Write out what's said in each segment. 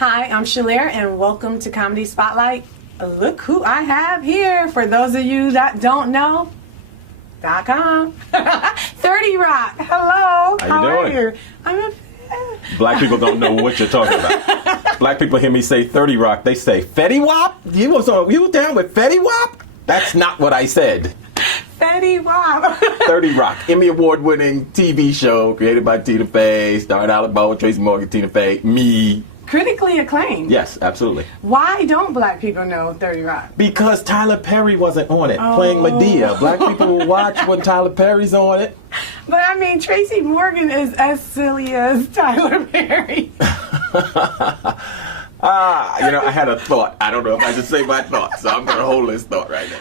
Hi, I'm Chalarious, and welcome to Comedy Spotlight. Look who I have here. For those of you that don't know, .com. 30 Rock. Hello. How you doing? Are you? I'm a Black people don't know what you're talking about. Black people hear me say 30 Rock, they say Fetty Wap? You was down with Fetty Wap? That's not what I said. Fetty Wap. 30 Rock, Emmy Award-winning TV show created by Tina Fey, starring Alec Baldwin, Tracy Morgan, Tina Fey, me. Critically acclaimed. Yes, absolutely. Why don't black people know 30 Rock? Because Tyler Perry wasn't on it, playing Medea. Black people will watch when Tyler Perry's on it. But I mean, Tracy Morgan is as silly as Tyler Perry. I had a thought. I don't know if I should say my thought, so I'm going to hold this thought right now.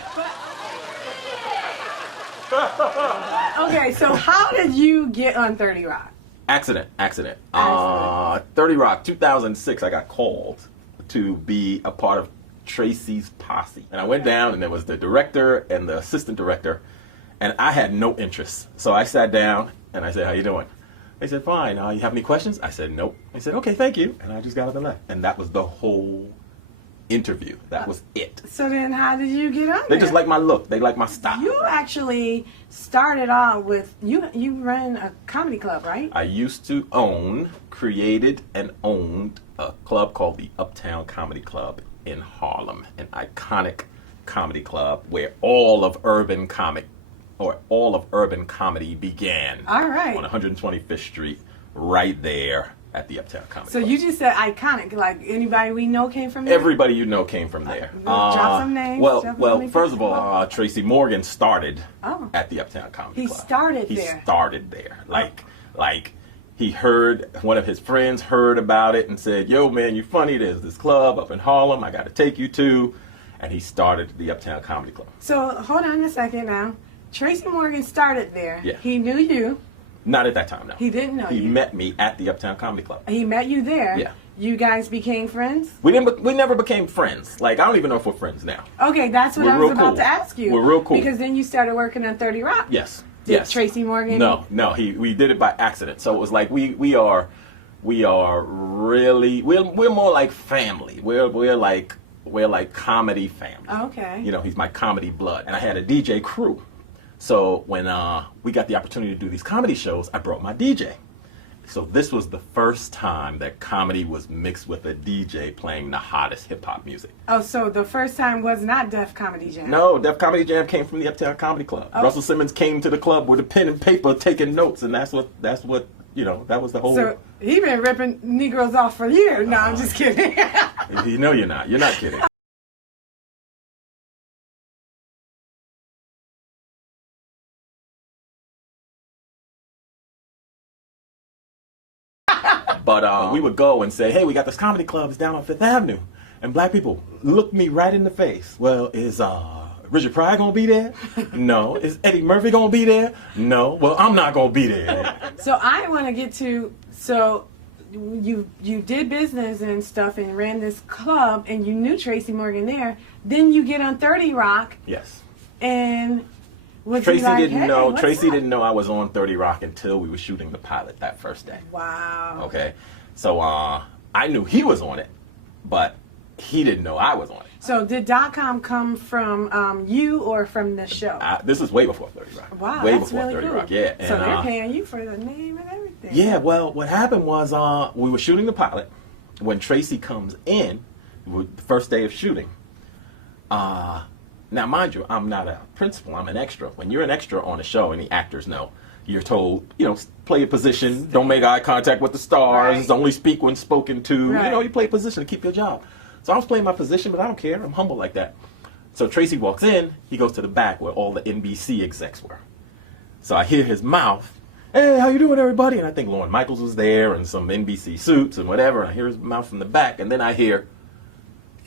Okay, so how did you get on 30 Rock? Accident. 30 Rock, 2006, I got called to be a part of Tracy's posse. And I went down, and there was the director and the assistant director, and I had no interest. So I sat down, and I said, how you doing? They said, fine. You have any questions? I said, nope. They said, okay, thank you. And I just got up and left. And that was the whole interview. That was it. So then how did you get on there? They just like my look. They like my style. You actually started off with, you ran a comedy club, right? I used to created and owned a club called the Uptown Comedy Club in Harlem, an iconic comedy club where all of urban comedy began. All right. On 125th Street, right there at the Uptown Comedy Club. So you just said iconic, like anybody we know came from there? Everybody you know came from there. Drop some names. Well, first of all, Tracy Morgan started at the Uptown Comedy Club. He started there. Like he heard, one of his friends heard about it and said, yo man, you funny, there's this club up in Harlem I got to take you to. And he started the Uptown Comedy Club. So hold on a second now. Tracy Morgan started there. Yeah. He knew you. Not at that time, no. He didn't know you. He met me at the Uptown Comedy Club. He met you there. Yeah. You guys became friends? We never became friends. Like, I don't even know if we're friends now. Okay, that's what I was about to ask you. We're real cool. Because then you started working on 30 Rock. Yes. Did Tracy Morgan? No. We did it by accident. So it was like we are really we're more like family. We're like comedy family. Okay. You know, he's my comedy blood, and I had a DJ crew. So when we got the opportunity to do these comedy shows, I brought my DJ. So this was the first time that comedy was mixed with a DJ playing the hottest hip-hop music. Oh, so the first time was not Def Comedy Jam? No, Def Comedy Jam came from the Uptown Comedy Club. Oh. Russell Simmons came to the club with a pen and paper taking notes, and that's what you know, that was the whole... So he been ripping Negroes off for years. No, I'm just kidding. You know you're not. You're not kidding. But we would go and say, hey, we got this comedy club, it's down on Fifth Avenue. And black people looked me right in the face. Well, is Richard Pryor gonna be there? No. Is Eddie Murphy gonna be there? No. Well, I'm not gonna be there. So I want to get to, so you did business and stuff and ran this club and you knew Tracy Morgan there. Then you get on 30 Rock. Yes. And... Tracy didn't know I was on 30 Rock until we were shooting the pilot that first day. Wow. Okay. So I knew he was on it, but he didn't know I was on it. So did .com come from you or from the show? This is way before 30 Rock. Wow, way that's before really 30 cool. Rock, yeah. So they're paying you for the name and everything. Yeah, well, what happened was we were shooting the pilot. When Tracy comes in, the first day of shooting, now, mind you, I'm not a principal, I'm an extra. When you're an extra on a show, and the actors know, you're told, play a position, don't make eye contact with the stars, only speak when spoken to. Right. You play a position to keep your job. So I was playing my position, but I don't care. I'm humble like that. So Tracy walks in, he goes to the back where all the NBC execs were. So I hear his mouth, hey, how you doing, everybody? And I think Lorne Michaels was there and some NBC suits and whatever. And I hear his mouth from the back, and then I hear,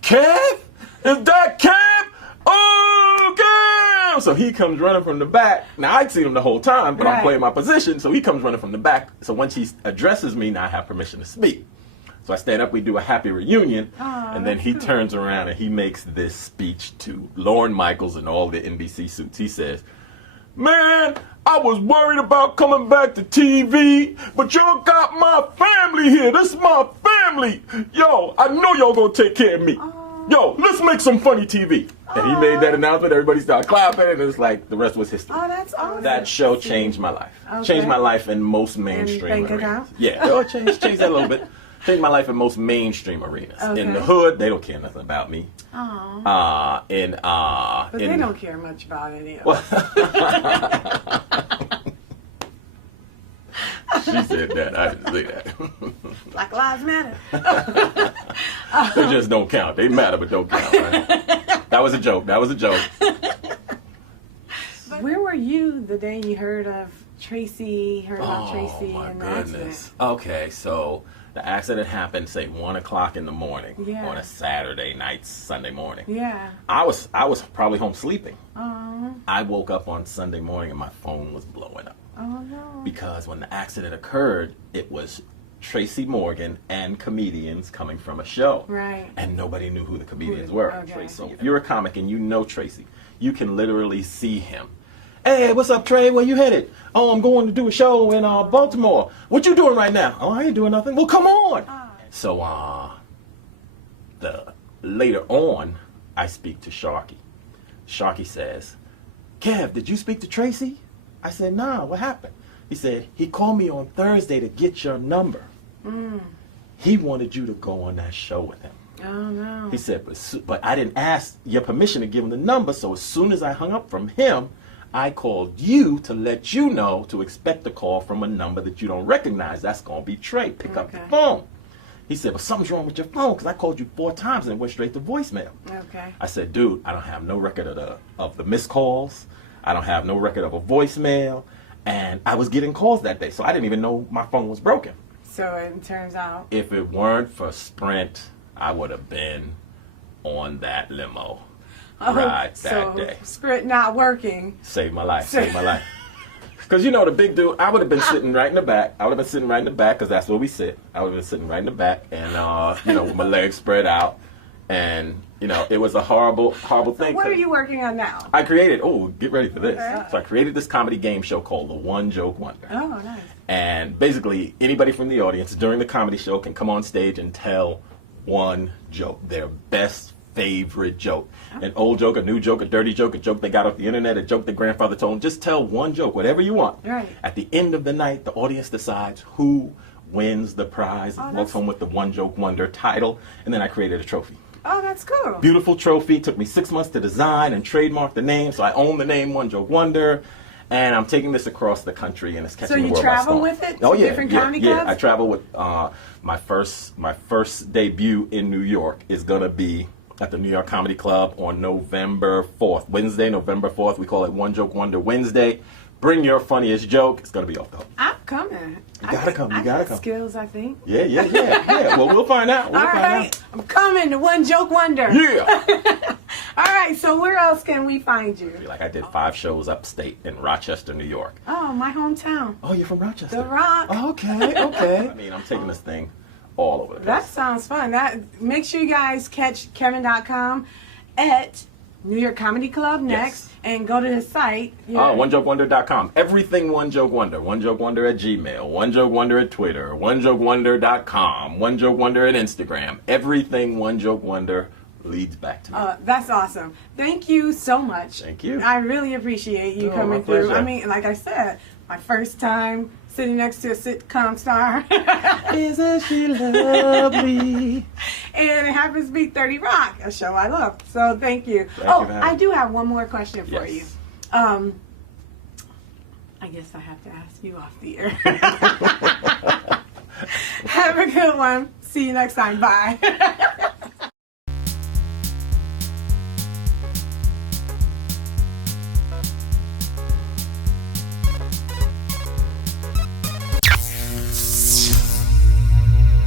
Kev? Is that Kev? Oh, Cam! So he comes running from the back. Now, I'd seen him the whole time, but I'm playing my position, so he comes running from the back. So once he addresses me, now I have permission to speak. So I stand up, we do a happy reunion, and then he turns around and he makes this speech to Lorne Michaels and all the NBC suits. He says, Man, I was worried about coming back to TV, but y'all got my family here. This is my family. Yo, I know y'all gonna take care of me. Yo, let's make some funny TV. And he made that announcement. Everybody started clapping, and it's like the rest was history. Oh, that's awesome. That show changed my life. Okay. Changed my life in most mainstream bank arenas. account? Yeah, it changed that a little bit. Changed my life in most mainstream arenas. Okay. In the hood, they don't care nothing about me. But they don't care much about any of us. She said that. I didn't say that. Black Lives Matter. They just don't count. They matter, but don't count. Right? That was a joke. That was a joke. Where were you the day you heard of Tracy? Oh, Tracy my and the goodness. accident? Okay, so the accident happened, say, 1 o'clock in the morning on a Saturday night, Sunday morning. Yeah. I was probably home sleeping. Oh. I woke up on Sunday morning and my phone was blowing up. Oh no. Because when the accident occurred, it was Tracy Morgan and comedians coming from a show. Right. And nobody knew who the comedians were. Okay. So if you're a comic and you know Tracy, you can literally see him. Hey, what's up, Trey? Where you headed? Oh, I'm going to do a show in Baltimore. What you doing right now? Oh, I ain't doing nothing. Well, come on. So later on, I speak to Sharky. Sharky says, Kev, did you speak to Tracy? I said, nah, what happened? He said, he called me on Thursday to get your number. He wanted you to go on that show with him. Oh no. He said, but I didn't ask your permission to give him the number, so as soon as I hung up from him, I called you to let you know to expect a call from a number that you don't recognize. That's going to be Trey. Pick up the phone. He said, but something's wrong with your phone because I called you 4 times and it went straight to voicemail. Okay. I said, dude, I don't have no record of the missed calls. I don't have no record of a voicemail. And I was getting calls that day, so I didn't even know my phone was broken. So it turns out, if it weren't for Sprint, I would have been on that limo ride that day. Sprint not working. Saved my life. Saved my life. Because, the big dude, I would have been sitting right in the back. I would have been sitting right in the back because that's where we sit. I would have been sitting right in the back and, with my legs spread out. And, it was a horrible, horrible thing. What are you working on now? I created, get ready for this. So I created this comedy game show called The One Joke Wonder. Oh, nice. And basically, anybody from the audience during the comedy show can come on stage and tell one joke, their best favorite joke. An old joke, a new joke, a dirty joke, a joke they got off the internet, a joke their grandfather told them. Just tell one joke, whatever you want. Right. At the end of the night, the audience decides who wins the prize and walks home with the One Joke Wonder title. And then I created a trophy. Oh, that's cool. Beautiful trophy. Took me 6 months to design and trademark the name, so I own the name One Joke Wonder. And I'm taking this across the country, and it's catching the world by storm. So you travel with it to different comedy clubs? Yeah, I travel with my first debut in New York is gonna be at the New York Comedy Club on November 4th, Wednesday, November 4th. We call it One Joke Wonder Wednesday. Bring your funniest joke. It's gonna be off the hook. I'm coming. You gotta come. You gotta come. Skills, I think. Yeah. Well, we'll find out. All right, I'm coming to One Joke Wonder. Yeah. All right. So where else can we find you? Like I did 5 shows upstate in Rochester, New York. Oh, my hometown. Oh, you're from Rochester. The Rock. Okay. I mean, I'm taking this thing all over the place. That sounds fun. Make sure you guys catch Kevin.com at New York Comedy Club next, and go to his site. OneJokeWonder.com. Everything One Joke Wonder. One Joke Wonder at Gmail. One Joke Wonder at Twitter. OneJokeWonder.com. One Joke Wonder at Instagram. Everything One Joke Wonder leads back to me. That's awesome. Thank you so much. Thank you. I really appreciate you coming through. I mean, like I said, my first time sitting next to a sitcom star. Isn't she lovely? And it happens to be 30 Rock, a show I love. So thank you. I do have one more question for you. I guess I have to ask you off the air. Have a good one. See you next time. Bye.